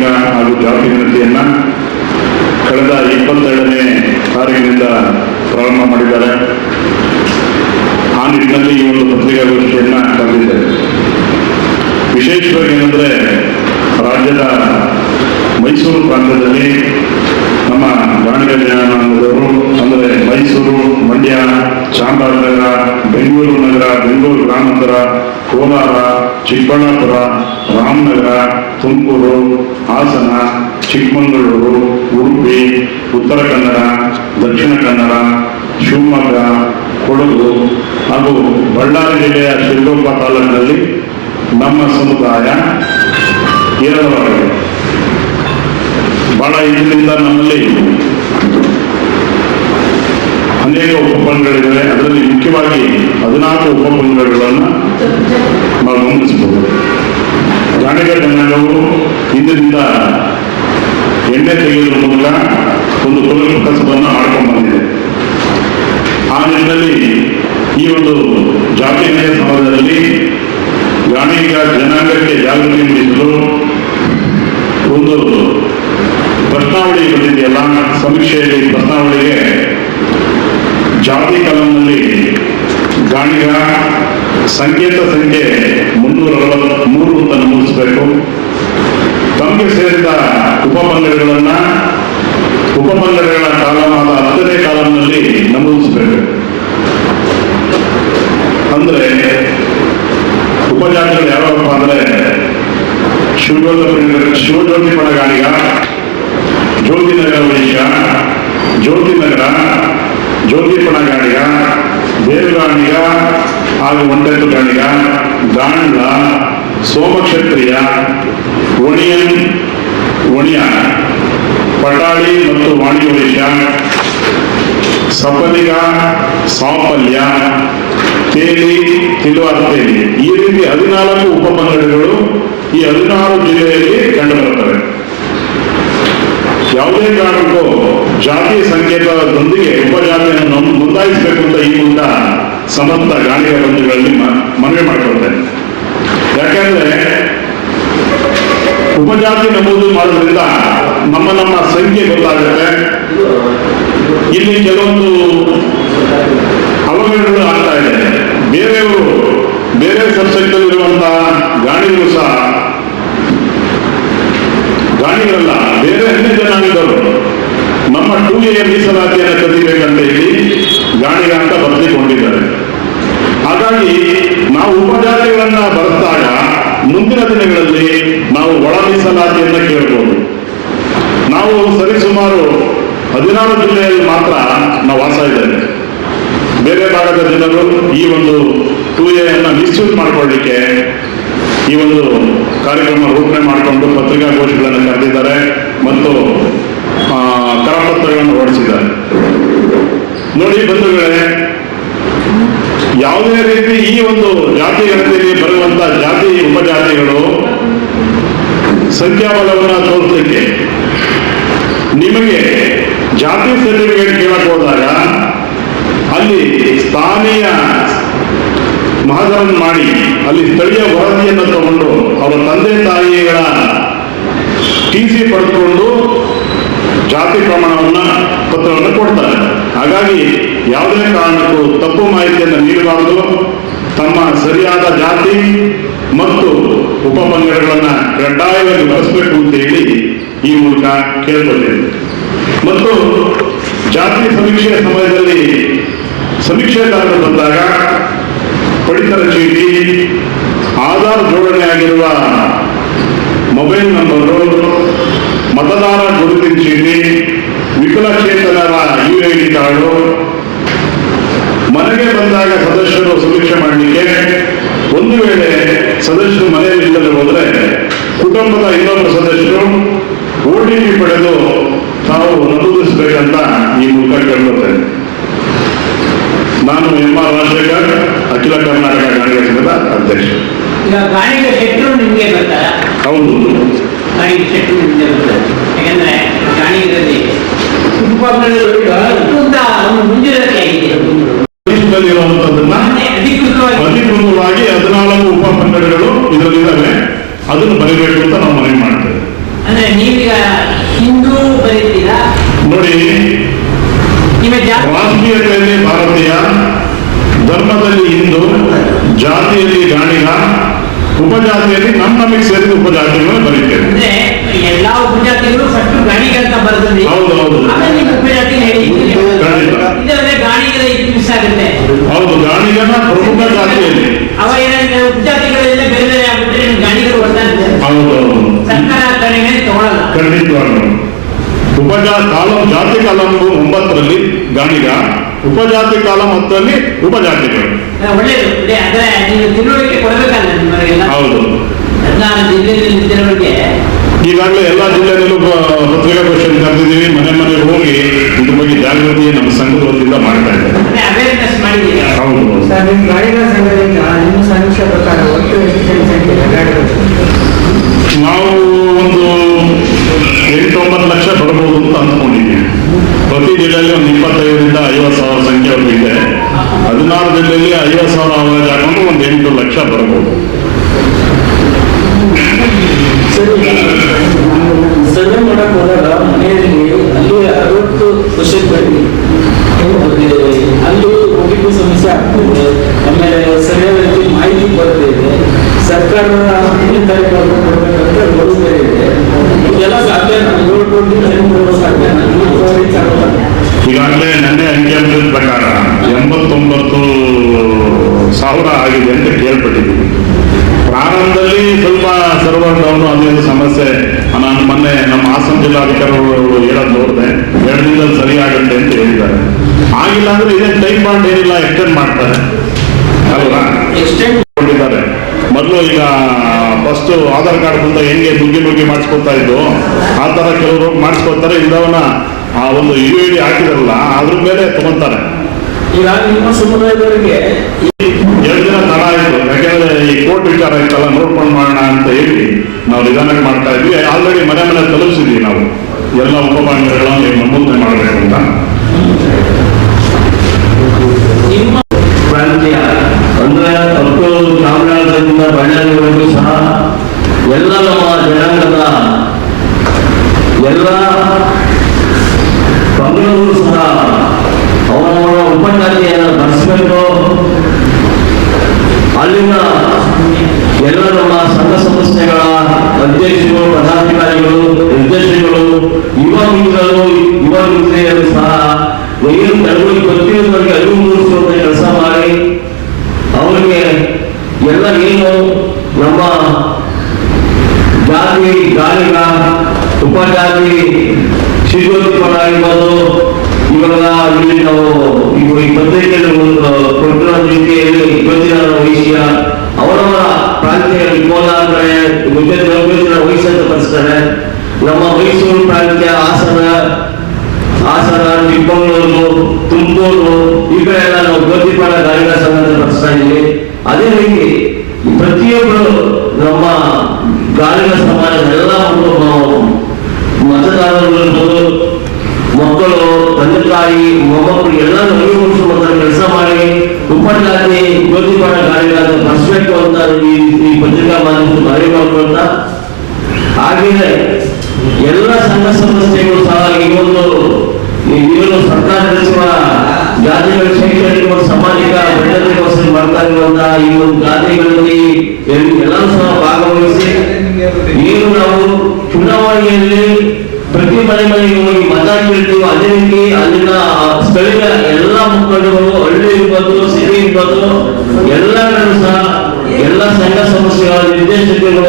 ಶೈಕ್ಷಣಿಕ ಹಾಗೂ ಜಾತಿ ಗಣತಿಯನ್ನ ಕಳೆದ ಇಪ್ಪತ್ತೆರಡನೇ ತಾರೀಕಿನಿಂದ ಪ್ರಾರಂಭ ಮಾಡಿದ್ದಾರೆ. ಆ ನಿಟ್ಟಿನಲ್ಲಿ ಈ ಒಂದು ಪತ್ರಿಕಾಗೋಷ್ಠಿಯನ್ನ ಕರೆದಿದ್ದೇವೆ ವಿಶೇಷವಾಗಿ ಏನಂದ್ರೆ ರಾಜ್ಯದ ಮೈಸೂರು ಪ್ರಾಂತ್ಯದಲ್ಲಿ ನಮ್ಮ ಗಾಣಿಗ ಜನಾಂಗದವರು ಅಂದರೆ ಮೈಸೂರು, ಮಂಡ್ಯ, ಚಾಮರಾಜನಗರ, ಬೆಂಗಳೂರು ನಗರ, ಬೆಂಗಳೂರು ಗ್ರಾಮಾಂತರ, ಕೋಲಾರ, ಚಿಕ್ಕಬಳ್ಳಾಪುರ, ರಾಮನಗರ ತುಮಕೂರು, ಹಾಸನ, ಚಿಕ್ಕಮಗಳೂರು, ಉಡುಪಿ, ಉತ್ತರ ಕನ್ನಡ, ದಕ್ಷಿಣ ಕನ್ನಡ, ಶಿವಮೊಗ್ಗ, ಕೊಡಗು ಹಾಗೂ ಬಳ್ಳಾರಿ ಜಿಲ್ಲೆಯ ಶಿವಮೊಗ್ಗ ತಾಲೂಕಿನಲ್ಲಿ ನಮ್ಮ ಸಮುದಾಯ ಏರಳವಾಗಿದೆ ಬಹಳ ಇದರಿಂದ ನಮ್ಮಲ್ಲಿ ಅನೇಕ ಉಪಪಂಗಡಗಳಿವೆ ಅದರಲ್ಲಿ ಮುಖ್ಯವಾಗಿ ಹದಿನಾಲ್ಕು ಉಪಪಂಗಡಗಳನ್ನು ನಾವು ಗಮನಿಸಬಹುದು ಗಾಣಿಗ ಜನಾಂಗವು ಹಿಂದಿನಿಂದ ಎಣ್ಣೆ ತೆಗೆಯುವ ಮೂಲಕ ಒಂದು ಕುಲ ಕಸಬನ್ನು ಮಾಡ್ಕೊಂಡು ಬಂದಿದೆ ಆ ನಿಟ್ಟಿನಲ್ಲಿ ಈ ಒಂದು ಜಾತಿ ನ್ಯಾಯ ಸಮಾಜದಲ್ಲಿ ಗಾಣಿಗ ಜನಾಂಗಕ್ಕೆ ಜಾಗೃತಿ ಮೂಡಿಸಲು ಒಂದು ಪ್ರಶ್ನಾವಳಿ ಬಂದಿದೆಯಲ್ಲ ಸಮೀಕ್ಷೆಯಲ್ಲಿ ಪ್ರಶ್ನಾವಳಿಗೆ ಜಾತಿ ಕಲಂನಲ್ಲಿ ಗಾಣಿಗ ಸಂಕೇತ ಸಂಖ್ಯೆ ಮುನ್ನೂರ ಮೂರು ಅಂತ ನಮೂದಿಸಬೇಕು ತಮಗೆ ಸೇರಿದ ಉಪಪಂಗಡಗಳನ್ನು ಉಪಪಂಗಡಗಳ ಜ್ಯೋತಿ ಗಾಣಿಗ ದೇವಗಾಣಿಗ, ಹಾಗೂ ಒಂಟೆತ್ತು ಗಾಣಿಗ, ಗಾಂಡ್ಲ, ಸೋಮಕ್ಷತ್ರಿಯ, ಒಣಿಯನ್, ಒಣಿಯ, ಪಟಾಳಿ ಮತ್ತು ವಾಣಿಜ್ಯ ವೈಶ್ಯ ಸಫಲಿಗ ಸಾಫಲ್ಯ ತೇಲಿ ತಿಳುವಾದ ತೇಲಿ ಈ ರೀತಿ ಹದಿನಾಲ್ಕು ಉಪಪಂಗಡಗಳು ಈ ಹದಿನಾರು ಜಿಲ್ಲೆಯಲ್ಲಿ ಕಂಡುಬರುತ್ತವೆ ಯಾವುದೇ ಕಾರಣಕ್ಕೂ ಜಾತಿ ಸಂಕೇತದೊಂದಿಗೆ ಉಪಜಾತಿಯನ್ನು ನೊಂದ್- ನೋಂದಾಯಿಸಬೇಕು ಅಂತ ಈ ಮೂಲಕ ಸಮಸ್ತ ಗಾಳಿಯ ಬಂಧುಗಳಲ್ಲಿ ಮನವಿ ಮಾಡಿಕೊಳ್ತೇನೆ. ಯಾಕೆಂದ್ರೆ ಉಪಜಾತಿ ನಮೂದು ಮಾಡೋದ್ರಿಂದ ನಮ್ಮ ನಮ್ಮ ಸಂಖ್ಯೆ ಗೊತ್ತಾಗುತ್ತೆ. ಇಲ್ಲಿ ಕೆಲವೊಂದು ಅವಘಡಗಳು ಆಗ್ತಾ ಇದೆ. ಬೇರೆಯವರು ಬೇರೆ ಸಬ್ಸೆಕ್ಟಲ್ಲಿರುವಂತಹ ಗಾಣಿಗಳು ಸಹ ಗಾಣಿಗರಲ್ಲ ಬೇರೆ ಅನ್ಯ ಜನಾಂಗದವರು ನಮ್ಮ ಟೂ ಎ ಮೀಸಲಾತಿಯನ್ನು ಕದಿಬೇಕಂತ ಹೇಳಿ ಗಾಣಿಗ ಅಂತ ಬರೆದಿಕೊಂಡಿದ್ದಾರೆ. ಹಾಗಾಗಿ ನಾವು ಉಪಜಾತಿಗಳನ್ನ ಬರೆದಾಗ ಮುಂದಿನ ದಿನಗಳಲ್ಲಿ ನಾವು ಒಳ ಮೀಸಲಾತಿಯನ್ನ ಕೇಳಬಹುದು ನಾವು ಸರಿಸುಮಾರು ಹದಿನಾರು ಜಿಲ್ಲೆಯಲ್ಲಿ ಮಾತ್ರ ನಾವು ವಾಸ ಇದ್ದೇವೆ. ಬೇರೆ ಭಾಗದ ಜನರು ಈ ಒಂದು ಟೂ ಎನ್ನ ಮಿಸ್ಯೂಸ್ ಮಾಡಿಕೊಳ್ಳಿಕ್ಕೆ ಈ ಒಂದು ಕಾರ್ಯಕ್ರಮ ರೂಪಣೆ ಮಾಡಿಕೊಂಡು ಪತ್ರಿಕಾಗೋಷ್ಠಿಗಳನ್ನು ಕರೆದಿದ್ದಾರೆ. ಮತ್ತು ಕರಪತ್ರಗಳನ್ನು ಹೊರಡಿಸಿದ್ದಾರೆ. ನೋಡಿ ಬಂಧುಗಳೇ, ಯಾವುದೇ ರೀತಿ ಈ ಒಂದು ಜಾತಿ ಗಣತಿಯಲ್ಲಿ ಬರುವಂತ ಜಾತಿ, ಉಪಜಾತಿಗಳು ಸಂಖ್ಯಾಬಲವನ್ನು ತೋರಿಸಲಿಕ್ಕೆ ನಿಮಗೆ ಜಾತಿ ಸರ್ಟಿಫಿಕೇಟ್ ಕೇಳಕ್ ಹೋದಾಗ ಅಲ್ಲಿ ಸ್ಥಾನೀಯ ಮಹಜರನ್ ಮಾಡಿ, ಅಲ್ಲಿ ಸ್ಥಳೀಯ ವರದಿಯನ್ನು ತಗೊಂಡು ಅವರ ತಂದೆ ತಾಯಿಗಳ ಟಿ ಸಿ ಪಡೆದುಕೊಂಡು ಜಾತಿ ಪ್ರಮಾಣವನ್ನ ಪತ್ರವನ್ನು ಕೊಡ್ತಾರೆ. ಹಾಗಾಗಿ ಯಾವುದೇ ಕಾರಣಕ್ಕೂ ತಪ್ಪು ಮಾಹಿತಿಯನ್ನು ನೀಡಬಾರದು. ತಮ್ಮ ಸರಿಯಾದ ಜಾತಿ ಮತ್ತು ಉಪಪಂಗಡಗಳನ್ನು ಕಡ್ಡಾಯವಾಗಿ ಬಳಸಬೇಕು ಅಂತ ಹೇಳಿ ಈ ಮೂಲಕ ಕೇಳ್ಕೊಳ್ತೇನೆ. ಮತ್ತು ಜಾತಿ ಸಮೀಕ್ಷೆಯ ಸಮಯದಲ್ಲಿ ಸಮೀಕ್ಷೆದಾರರು ಬಂದಾಗ ಪಡಿತರ ಚೀಟಿ, ಆಧಾರ್ ಜೋಡಣೆ ಆಗಿರುವ ಮೊಬೈಲ್ ನಂಬರು ಮತದಾರ ಗುರುತಿನ ಚೀಟಿ ವಿಕಲಚೇತನರ ಯು ಐ ಡಿ ಕಾರ್ಡು ಮನೆಗೆ ಬಂದಾಗ ಸದಸ್ಯರು ಸಮೀಕ್ಷೆ ಮಾಡಲಿಕ್ಕೆ ಒಂದು ವೇಳೆ ಸದಸ್ಯರು ಮನೆಯಲ್ಲಿ ಇಲ್ಲದೆ ಹೋದ್ರೆ ಕುಟುಂಬದ ಇನ್ನೊಬ್ಬ ಸದಸ್ಯರು ಓ ಟಿ ಪಿ ಪಡೆದು ತಾವು ನಮೂದಿಸಬೇಕಂತ ಈ ಮೂಲಕ ಕೇಳುತ್ತೇನೆ ನಾನು ಎಂ ಆರ್ ರಾಜಶೇಖರ್ ಅಖಿಲ ಕರ್ನಾಟಕ ಗಾಣಿಗ ಸಂಘದ ಅಧ್ಯಕ್ಷ. ಹೌದು ಗಾಣಿಗ ಶೆಟ್ರು ನಿಮ್ಗೆ ಬರ್ತಾರೆ ಯಾಕಂದ್ರೆ ಗಾಣಿಗರಲ್ಲಿ ಅತ್ಯಂತ ಒಂದು ಅಧಿಕೃತವಾಗಿ ಹದಿನಾಲ್ಕು ಉಪಪಂಗಡಗಳು ಇದರಲ್ಲಿದ್ದಾವೆ. ಅದನ್ನು ಬರೀಬೇಕು ಅಂತ ನಾವು ಮನವಿ ಮಾಡ್ತೇವೆ. ಅಂದ್ರೆ ನೀವೀಗ ಹಿಂದೂ ಬರೀತೀರಾ? ನೋಡಿ ರಾಷ್ಟ್ರೀಯತೆಯಲ್ಲಿ ಭಾರತೀಯ ಧರ್ಮದಲ್ಲಿ ಹಿಂದೂ ಜಾತಿಯಲ್ಲಿ ಗಾಣಿಗ ಉಪಜಾತಿಯಲ್ಲಿ ನಮ್ಮ ನಮಗೆ ಸೇರಿದ ಉಪಜಾತಿಗಳನ್ನು ಬರೀತೇವೆ. ಎಲ್ಲಾ ಉಪಜಾತಿಗಳು ಗಾಣಿಗ ಅಂತ ಬರೆದ್ರಿ. ಆಮೇಲೆ ಉಪಜಾತಿ ಹೇಳಿ. ಇದರಲ್ಲಿ ಗಾಣಿಗರ ಇದು ಮಿಸ್ ಆಗುತ್ತೆ. ಹೌದು ಗಾಣಿಗನ ಪ್ರಮುಖ ಜಾತಿಯಲ್ಲಿ ಅವ ಏನಾಗಿದೆ ಉಪಜಾತಿಗಳೆಲ್ಲ ಬೇರೆ ಬೇರೆ ಆಗ್ಬಿಟ್ರೆ ನಿಮ್ ಗಾಣಿಗರು ಒಟ್ಟಾಗುತ್ತೆ ಹೌದು ಹೌದು. ಸರ್ಕಾರ ಕಡಿಮೆ ತಗೊಳ್ಳಲ್ಲ ಖಂಡಿತವಾಗ್ಲು. ಉಪಜಾ ಕಾಲಂ ಜಾತಿ ಕಾಲಂ ಒಂಬತ್ತರಲ್ಲಿ ಗಾಣಿಗ ಉಪಜಾತಿ ಕಾಲಂ ಹತ್ತರಲ್ಲಿ ಉಪಜಾತಿಗಳು. ಒಳ್ಳೆಯದು ಒಳ್ಳೇದು. ಇದೆ ಅಂದ್ರೆ ನೀವು ತಿಳುವಳಿಕೆ ಕೊಡಬೇಕಲ್ಲ ನಿಮ್ಮ ಹೌದು. ಹದಿನಾರು ಜಿಲ್ಲೆಯಲ್ಲಿ ನಿಂತಿರೋರಿಗೆ ಈಗಾಗಲೇ ಎಲ್ಲ ಜಿಲ್ಲೆಯಲ್ಲೂ ಪತ್ರಿಕಾಗೋಷ್ಠಿಯನ್ನು ಕರೆದಿದ್ದೀವಿ ಮನೆ ಮನೆಗೆ ಹೋಗಿ ಇದ್ರ ಬಗ್ಗೆ ಜಾಗೃತಿ ನಮ್ಮ ಸಂಘದ ವತಿಯಿಂದ ಮಾಡ್ತಾ ಇದ್ದಾರೆ ಹೌದು ಸರ್ ನಿಮ್ಮ ಗಾಡಿಗಳ ಸಂಘದಿಂದ ನಿಮ್ಮ ಸಮೀಕ್ಷೆ ಪ್ರಕಾರ ಎಷ್ಟು ಜನಸಂಖ್ಯೆ ಇದೆ ಗಾಡಿಗಳು ನಾವು ಒಂದು ಎಂಟು ಒಂಬತ್ತು ಲಕ್ಷ ಬರ್ಬೋದು ಅಂತ ಅಂದ್ಕೊಂಡಿದ್ದೀವಿ. ಪ್ರತಿ ಜಿಲ್ಲೆಯಲ್ಲಿ ಒಂದು ಇಪ್ಪತ್ತೈದರಿಂದ ಐವತ್ತು ಸಾವಿರ ಸಂಖ್ಯೆ ಇದೆ. ಹದಿನಾರು ಜಿಲ್ಲೆಯಲ್ಲಿ ಐವತ್ತು ಸಾವಿರ ಅವರೇಜ್ ಹಾಕೊಂಡು ಒಂದು ಎಂಟು ಲಕ್ಷ ಬರ್ಬೋದು ಸರ್ವೆ ಮಾಡಕ್ ಹೋದಾಗ ಮನೆಯಲ್ಲಿ ಅಲ್ಲಿ ಅರವತ್ತು ವರ್ಷದಲ್ಲಿ ಅಲ್ಲಿ ಹೋಗಿದ್ದು ಸಮಸ್ಯೆ ಆಗ್ತದೆ. ಆಮೇಲೆ ಸರಿಯಾದ ರೀತಿ ಮಾಹಿತಿ ಬರ್ತಾ ಇದೆ. ಸರ್ಕಾರ ಮುಂದಿನ ತಾರೀಕು ಕೊಡ್ಬೇಕಂತ ಗಡುವು ಬೇರೆ ಇದೆ. ಇದೆಲ್ಲ ಸಾಧ್ಯ ಏಳು ಕೋಟಿ ಕೊಡೋ ಸಾಧ್ಯ. ಈಗಾಗಲೇ ನನ್ನ ಅಂಕಿ ಪ್ರಕಾರ ಎಂಬತ್ತೊಂಬತ್ತು ಸಾವಿರ ಆಗಿದೆ ಅಂತ ಕೇಳ್ಪಟ್ಟಿದ್ದೀವಿ ಪ್ರಾರಂಭದಲ್ಲಿ ಸ್ವಲ್ಪ ಸರ್ವರ್ ಡೌನ್ ಅದೇನು ಸಮಸ್ಯೆ ನಾನು ಮೊನ್ನೆ ನಮ್ಮ ಹಾಸನ ಜಿಲ್ಲಾಧಿಕಾರಿಗಳು ಹೇಳೋದು ನೋಡಿದೆ ಎರಡು ದಿನದಲ್ಲಿ ಸರಿ ಆಗುತ್ತೆ ಅಂತ ಹೇಳಿದ್ದಾರೆ. ಆಗಿಲ್ಲ ಅಂದ್ರೆ ಇದೇ ಟೈಮ್ ಬಾಂಡ್ ಏನಿಲ್ಲ ಎಕ್ಸ್ಟೆಂಡ್ ಮಾಡ್ತಾರೆ. ಅಲ್ವಾ? ಎಕ್ಸ್ಟೆಂಡ್ ಕೊಟ್ಟಿದ್ದಾರೆ. ಮೊದಲು ಈಗ ಫಸ್ಟ್ ಆಧಾರ್ ಕಾರ್ಡ್ ಅಂತ ಹೆಂಗೆ ನುಗ್ಗಿ ನುಗ್ಗಿ ಮಾಡಿಸ್ಕೊತಾ ಇದ್ದು ಆ ಥರ ಕೆಲವರು ಮಾಡಿಸ್ಕೊತಾರೆ ಇಲ್ಲವನ್ನ ಆ ಒಂದು ಯು ಐ ಡಿ ಹಾಕಿದಾರಲ್ಲ ಅದ್ರ ಮೇಲೆ ತಗೊಂತಾರೆ. ಈಗ ನಿಮ್ಮ ಸಮುದಾಯದವರಿಗೆ ಎರಡು ದಿನ ತಡ ಆಯಿತು. ಯಾಕೆಂದ್ರೆ ಈ ಕೋರ್ಟ್ ವಿಚಾರ ಇತ್ತಲ್ಲ ನೋಡ್ಕೊಂಡು ನಾವು ನಿಧಾನಕ್ಕೆ ಮಾಡ್ತಾ ಇದ್ವಿ. ಆಲ್ರೆಡಿ ಮನೆ ಮನೆ ತಲುಪಿಸಿದ್ವಿ ನಾವು. ಎಲ್ಲ ಉಪಭಾಗಗಳನ್ನು ನಮೂದನೆ ಮಾಡಬೇಕು ಅಂತ. ಪ್ರಾಂತ್ಯ, ಅಂದ್ರೆ ಅಕ್ಟೋಬರ್ ಚಾಮರಾಜನಗರದಿಂದ ಬಳ್ಳಾರಿವರೆಗೂ ಸಹ ಎಲ್ಲ ನಮ್ಮ ಜನಾಂಗದ ಎಲ್ಲ ಪಂಗಡಗಳು ಸಹ ಅವರವರ ಉಪಜಾತಿಯನ್ನು ನಡೆಸಬೇಕು ಅಲ್ಲಿನ ಎಲ್ಲ ನಮ್ಮ ಸಂಘ ಸಂಸ್ಥೆಗಳ ಅಧ್ಯಕ್ಷರು, ಪದಾಧಿಕಾರಿಗಳು, ನಿರ್ದೇಶಕರು, ಯುವ ಮಿತ್ರರು, ಯುವ ಮಿತ್ರೆಯರು ಸಹ ಏನು ತಡೆಗಳಿಗೆ ಗೊತ್ತಿರೋದವರಿಗೆ ಅರಿವು ಮೂಡಿಸುವಂತ ಕೆಲಸ ಮಾಡಿ ಅವರಿಗೆ ಎಲ್ಲ ಏನು ನಮ್ಮ ಜಾತಿ ಗಾಳಿಗ ಉಪಜಾತಿ ಶಿಶುಪಣ ಇರ್ಬೋದು ಇವಾಗ ಇಲ್ಲಿ ನಾವು ಈ ಪತ್ರಿಕೆಯಲ್ಲಿ ಒಂದು ಪ್ರೋಗ್ರಾಮ್ ರೀತಿಯಲ್ಲಿ ವಹಿಸಿಯ ಅವರವರ ಪ್ರಾಂತ್ಯಗಳಲ್ಲಿ ಕೋಲಾರ ಕಡೆ ಯೋಜನೆ ವಹಿಸಂತ ಪರಿಸ್ತಾರೆ ನಮ್ಮ ಮೈಸೂರು ಪ್ರಾಂತ್ಯ ಹಾಸನ ಹಾಸನ ಚಿಕ್ಕಮಗಳೂರು ತುಮಕೂರು ಈ ಕಡೆ ಎಲ್ಲ ನಾವು ಜ್ಯೋತಿಪಾಲ ಗಾಯಕ ಸಂಘ ಅಂತ ನಡೆಸ್ತಾ ಇದ್ದೀವಿ. ಅದೇ ರೀತಿ ಪ್ರತಿಯೊಬ್ಬರು ನಮ್ಮ ಗಾಯಕ ಸಮಾಜದ ಎಲ್ಲ ಮತದಾರರು ಇರ್ಬೋದು, ಮಕ್ಕಳು ತಂದೆ ತಾಯಿ ಮೊಮ್ಮಕ್ಕಳು ಎಲ್ಲರೂ ಅರಿವು ಕೆಲಸ ಮಾಡಿ ಉಪಜಾತಿ ಜ್ಯೋತಿಪಾಲ ಗಾಯಕ ಅಂತ ಬರ್ಸ್ಬೇಕು ಅಂತ ಈ ಈ ಪತ್ರಿಕಾ ಮಾಧ್ಯಮದ ಮನವಿ ಮಾಡ್ಕೊಳ್ತಾ ಹಾಗೆಯೇ ಎಲ್ಲ ಸಂಘ ಸಂಸ್ಥೆಗಳು ಸಹ ಈ ಒಂದು ಏನು ಸರ್ಕಾರ ನಡೆಸುವ ಜಾತಿಗಳ ಶೈಕ್ಷಣಿಕ ಮತ್ತು ಸಾಮಾಜಿಕ ಬೆಳವಣಿಗೆಗೋಸ್ಕರ ಮಾಡ್ತಾ ಇರುವಂತಹ ಈ ಒಂದು ಜಾತಿಗಳಲ್ಲಿ ಎಲ್ಲರೂ ಸಹ ಭಾಗವಹಿಸಿ ಏನು ನಾವು ಚುನಾವಣೆಯಲ್ಲಿ ಪ್ರತಿ ಮನೆ ಮನೆಗೆ ಹೋಗಿ ಮತ ಕೇಳ್ತೀವೋ. ಅದೇ ರೀತಿ ಅಲ್ಲಿನ ಸ್ಥಳೀಯ ಎಲ್ಲ ಮುಖಂಡರು, ಹಳ್ಳಿ ಇರ್ಬೋದು ಸಿಟಿ ಇರ್ಬೋದು ಎಲ್ಲ ಸಹ ಎಲ್ಲ ಸಂಘ ಸಂಸ್ಥೆಗಳ ನಿರ್ದೇಶಕರು